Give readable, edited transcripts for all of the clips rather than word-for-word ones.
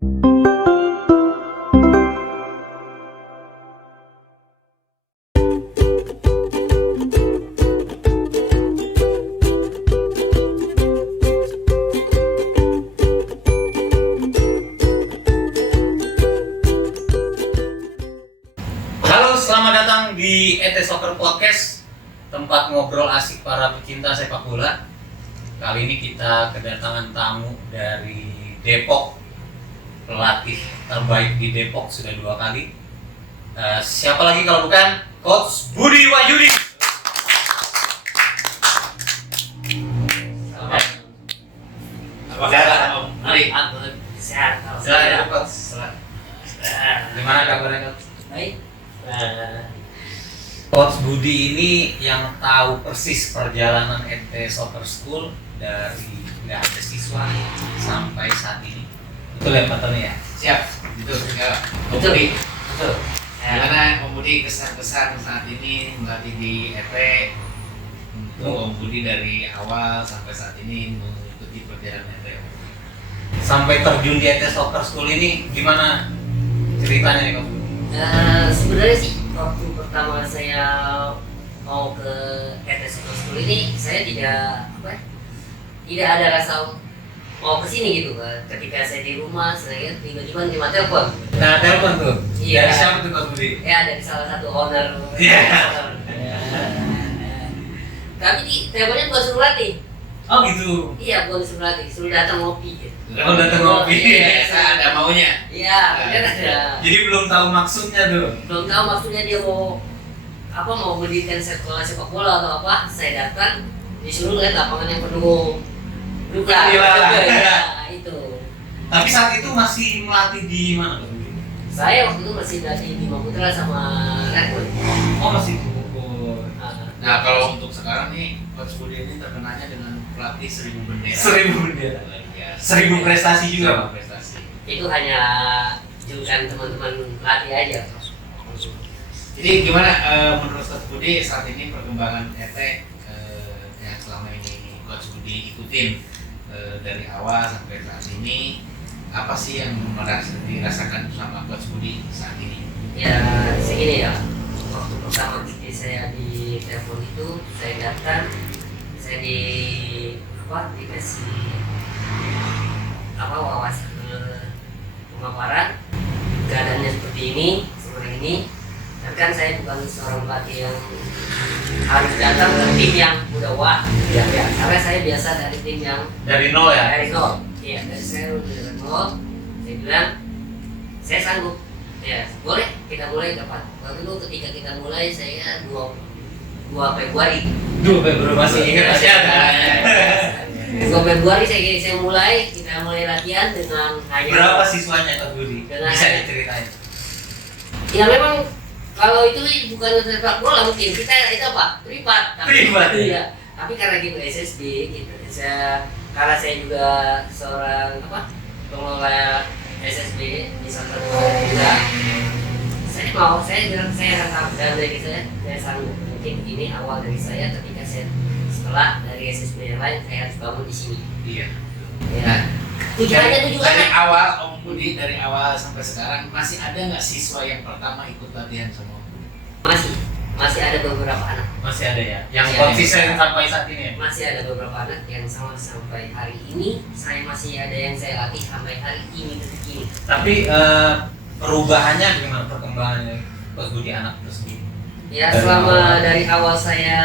Halo, selamat datang di ET Soccer Podcast, tempat ngobrol asik para pecinta sepak bola. Kali ini kita kedatangan tamu dari Depok, pelatih terbaik di Depok sudah 2 kali. Siapa lagi kalau bukan Coach Budi Wahyudi. Selamat. Apa kabar Om? Mari. Sehat. Silakan Coach. Gimana kabarnya Coach? Baik. Coach Budi ini yang tahu persis perjalanan ET Soccer School dari nggak ada siswa sampai saat ini. Betul ya Pak Tony ya? Siap, itu ya. Betul. Betul. Gimana Om Budi kesan-kesan saat ini melatih di EP untuk Om Budi dari awal sampai saat ini mengikuti perjalanan EP? Sampai terjun di ET Soccer School ini gimana ceritanya nih Coach? Sebenarnya sih waktu pertama saya mau ke ET Soccer School ini saya tidak ada rasa mau kesini gitu kan. Ketika saya di rumah saya tiba-tiba terima telepon. Nah telepon tuh? Iya. Dari siapa tuh Coach Budi? Ya dari salah satu owner. Iya. Tapi teleponnya bukan suruh latih. Oh gitu? Iya bukan suruh latih, suruh datang ngopi gitu. Oh datang ngopi. Biasa ada maunya. Iya, kan ada. Jadi belum tahu maksudnya tuh? Belum tahu maksudnya dia mau mendirikan sekolah sepak bola atau apa. Saya datang disuruh lihat lapangan yang penuh luka. Ya, itu. Tapi saat itu masih melatih di mana Coach Budi? Saya waktu itu masih melatih di Maputra sama Redwood. Oh masih di Bogor. Nah kalau untuk sekarang nih Coach Budi ini terkenalnya dengan pelatih 1000 bendera. 1000 bendera. Luar biasa. 1000 prestasi juga Pak? 1000 prestasi. Itu hanya julukan teman-teman pelatih aja. Jadi gimana menurut Coach Budi saat ini perkembangan EP yang selama ini Coach Budi ikutin dari awal sampai saat ini, apa sih yang dirasakan sama Coach Budi saat ini? Ya segini ya. Waktu pertama kali saya di telepon itu saya datang, saya dikasih wawasan pemaparan keadaannya seperti ini. Dan kan saya bukan seorang pelatih yang harus datang ke tim yang udah wah. Ya, karena saya biasa dari tim yang Dari nol ya? dari nol. Iya, dari saya udah dari nol. Saya bilang saya sanggup. Ya, boleh kita mulai kapan? Waktu itu ketika kita mulai saya 2 Februari. 2 Februari masih ingat masih ada. 2 Februari kita mulai latihan dengan hanya Berapa siswanya Coach Budi? Dengan- Bisa diceritain? ya memang kalau itu bukan sepak bola mungkin kita itu apa? Privat. Privat, ya? Iya. Tapi karena gitu SSB gitu. Karena saya juga seorang pengelola SSB di salah satu juga. Saya bilang saya rangkap dan dari saya sanggup. Mungkin ini awal dari saya ketika saya setelah dari SSB yang lain saya harus bangun di sini. Iya. Ya. Tujuannya Dari awal Om Budi, dari awal sampai sekarang masih ada nggak siswa yang pertama ikut latihan sama Om Budi? masih ada beberapa anak. Masih ada ya? Yang Masih konsisten ada. sampai saat ini ya? Masih ada beberapa anak yang sampai hari ini saya masih ada yang saya latih sampai hari ini detik ini. Tapi perubahannya gimana perkembangannya Coach Budi anak tersebut? Ya Dari selama awal. dari awal saya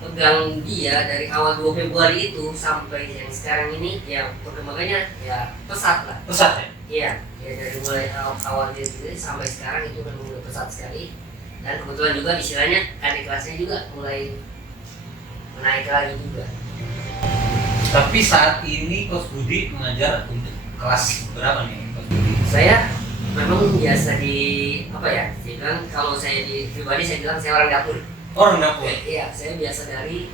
pegang dia dari awal 2 Februari itu sampai yang sekarang ini ya perkembangannya ya pesat lah. Pesat ya? Iya, ya dari mulai awal dia sendiri sampai sekarang itu memang udah pesat sekali. Dan kebetulan juga istilahnya adik kelasnya juga mulai menaik lagi juga. Tapi saat ini Coach Budi mengajar untuk kelas berapa nih Coach Budi? Saya memang biasa saya bilang kalau saya di pribadi saya bilang saya orang dapur. Orang dapur? Iya, saya biasa dari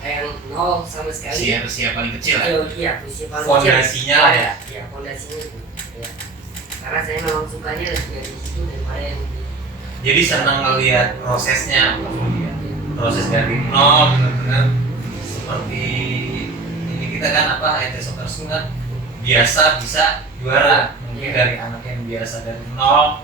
yang nol sama sekali. Usia paling kecil lah. Iya, usia paling Fondasinya lah ya? Iya, fondasinya itu. Ya. Karena saya memang sukanya dari situ daripada yang Jadi senang melihat prosesnya Coach Budi ya? Proses dari nol benar-benar seperti ini kita kan ET Soccer School kan biasa bisa juara. Mungkin Iya. dari anak yang biasa dari nol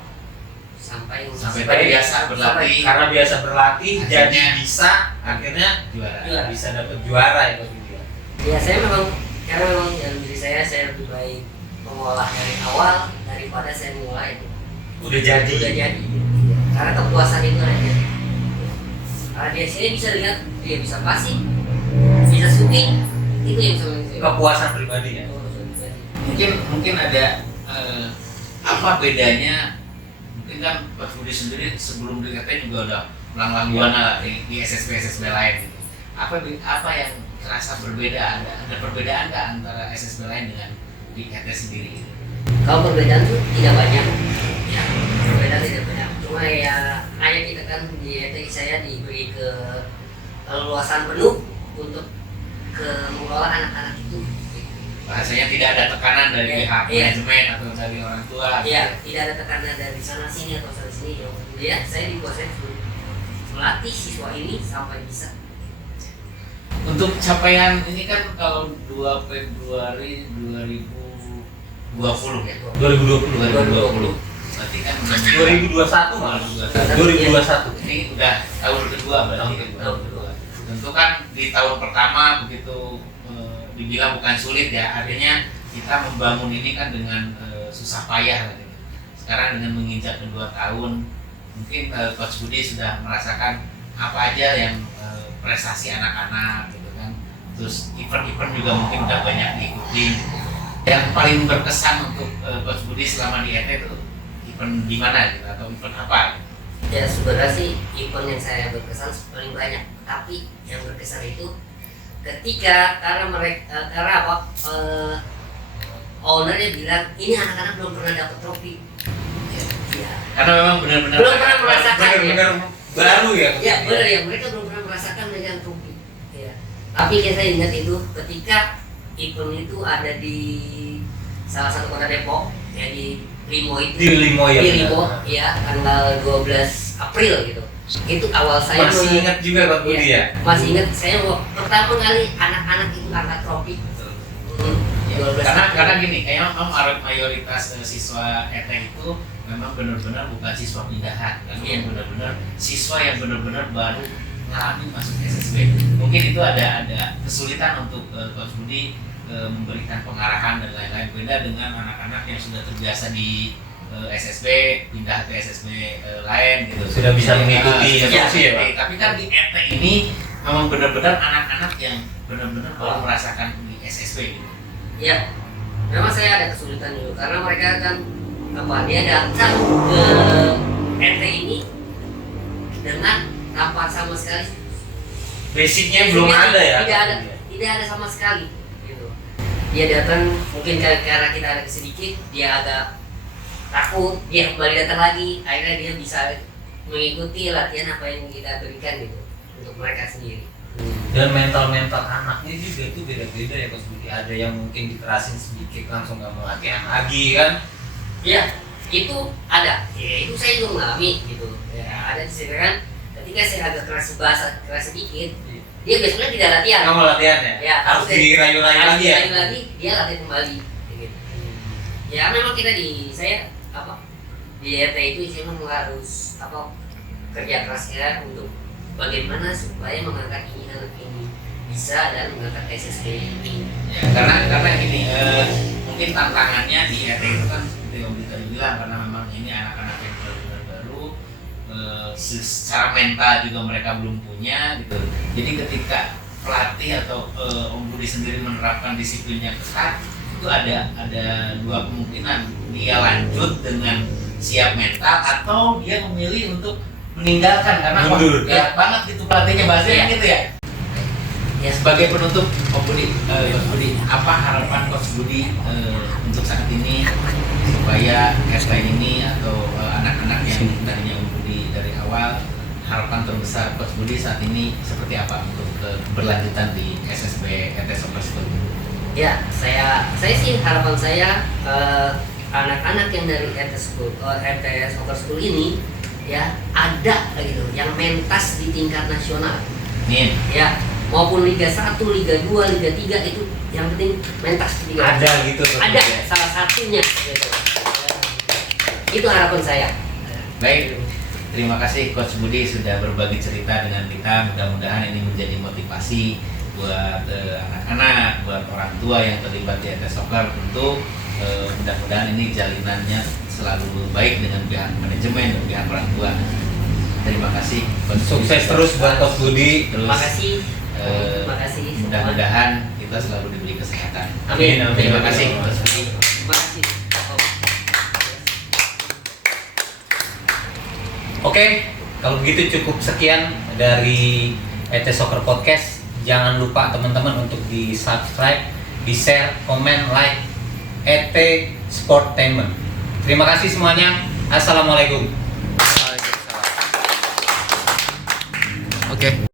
sampai terbiasa berlatih. karena biasa berlatih Akhirnya- jadi bisa akhirnya juara. bisa dapat juara ya Coach Budi. Ya saya memang karena memang dalam diri saya lebih baik mengolah dari awal daripada saya mulai Udah jadi. karena kepuasan itu aja. Karena dia sini bisa lihat dia bisa passing, bisa shooting, itu yang saya Kepuasan pribadi ya. Mungkin ada apa bedanya? Mungkin kan Coach Budi sendiri sebelum di ET juga udah melanglang buana di SSB lain gitu. Apa yang terasa berbeda? Ada perbedaan nggak antara SSB lain dengan di ET sendiri? Kalau perbedaan tuh tidak banyak, ya perbedaan tidak banyak. Cuma ya hanya kita kan di ET saya diberi keleluasan penuh untuk mengelola anak-anak itu. Bahasanya tidak ada tekanan dari Iya. pihak Iya. manajemen atau dari orang tua. Ya, tidak ada tekanan dari sana sini atau sana sini. Yang kemudian saya dikuasai untuk melatih siswa ini sampai bisa. Untuk capaian ini kan kalau 2 Februari 2020 ya. 2020. Berarti kan 2021 malah. 2021. Ini udah tahun kedua berarti. Tahun kedua. Tentu kan di tahun pertama begitu dibilang bukan sulit ya, artinya kita membangun ini kan dengan susah payah gitu. Sekarang dengan menginjak kedua tahun, mungkin Coach Budi sudah merasakan apa aja yang prestasi anak-anak gitu kan. Terus event-event juga mungkin udah banyak diikuti. Yang paling berkesan untuk Coach Budi selama di ET itu event di mana gitu atau event apa? Ya sebenarnya sih event yang saya berkesan paling banyak. Tapi yang berkesan itu ketika ownernya bilang ini anak-anak belum pernah dapat trofi. Ya. Karena memang benar-benar Belum pernah merasakan. Benar-benar baru ya. Ya benar ya, mereka belum pernah merasakan dengan trofi. Ya. Tapi yang saya ingat itu ketika event itu ada di salah satu kota Depok, ya di Limo itu. Di Limo ya. Di benar. Limo, ya tanggal 12 April gitu. Itu awal saya Masih ingat juga Coach Budi ya. Masih ingat saya pertama kali anak-anak itu angkat trofi. Ya, 12 April. karena gini, kayaknya memang mayoritas siswa ET itu memang benar-benar bukan siswa pindahan, kan? Iya. Benar-benar siswa yang benar-benar baru ngalami masuk SSB. Mungkin itu ada kesulitan untuk Coach Budi memberikan pengarahan dan lain-lain, beda dengan anak-anak yang sudah terbiasa di SSB pindah ke SSB lain gitu. Sudah bisa Jadi, mengikuti sudah instruksi ya, mengikuti. Pak? Tapi kan di ET ini memang benar-benar anak-anak yang benar-benar baru merasakan di SSB gitu. Ya, memang saya ada kesulitan juga karena mereka kan dia datang ke RT ini dengan tanpa sama sekali Basicnya belum ada ya. tidak ada sama sekali gitu. Dia datang mungkin karena kita ada sedikit, dia agak takut, dia kembali datang lagi, akhirnya dia bisa mengikuti latihan apa yang kita berikan gitu untuk mereka sendiri. Dan mental anaknya juga tuh beda-beda ya Coach Budi. Ada yang mungkin dikerasin sedikit langsung nggak mau latihan lagi kan. Ya, itu ada. Ya, itu saya juga mengalami gitu. Ya, ada di sini kan. Ketika saya agak keras sedikit, dia besoknya tidak latihan. Nggak mau latihan ya? Ya, harus dirayu-rayu harus lagi ya. dirayu lagi, dia latihan kembali. Gitu. Ya, memang kita di ET itu memang harus kerja kerasnya untuk bagaimana supaya mengangkat ini anak ini bisa dan mengangkat SSB ini. Ya, karena gini, mungkin tantangannya di ET itu kan seperti yang tadi bilang, karena memang ini anak-anak yang benar-benar baru, secara mental juga mereka belum punya gitu. Jadi ketika pelatih atau Om Budi sendiri menerapkan disiplinnya ketat, itu ada dua kemungkinan, dia lanjut dengan siap mental atau dia memilih untuk meninggalkan karena mundur. ya banget gitu pelatihnya bahasanya gitu ya. Ya, Sebagai penutup, Coach Budi, apa harapan Coach Budi untuk saat ini supaya ST ini atau anak-anak yang tadinya Om Budi dari awal, harapan terbesar Coach Budi saat ini seperti apa untuk keberlanjutan di SSB ET Soccer School? ya saya sih harapan saya anak-anak yang dari ET Soccer School ini ya ada gitu yang mentas di tingkat nasional. Nih, Ya, maupun Liga 1, Liga 2, Liga 3 itu yang penting mentas tiga. Ada gitu tuh. Ada salah satunya gitu. Itu harapan saya. Baik, terima kasih Coach Budi sudah berbagi cerita dengan kita. Mudah-mudahan ini menjadi motivasi buat anak-anak, buat orang tua yang terlibat di ET Soccer. Tentu mudah-mudahan ini jalinannya selalu baik dengan pihak manajemen dan pihak orang tua. Terima kasih. Coach Budi. Sukses terus buat Coach Budi. Terus Terima kasih. Terima kasih. mudah-mudahan kita selalu diberi kesehatan. Amin. Terima kasih Coach Budi. Terima kasih. Oke, kalau begitu cukup sekian dari ET Soccer Podcast. Jangan lupa teman-teman untuk di subscribe, di share, komen, like ET Sportainment. Terima kasih semuanya. Assalamualaikum. Oke.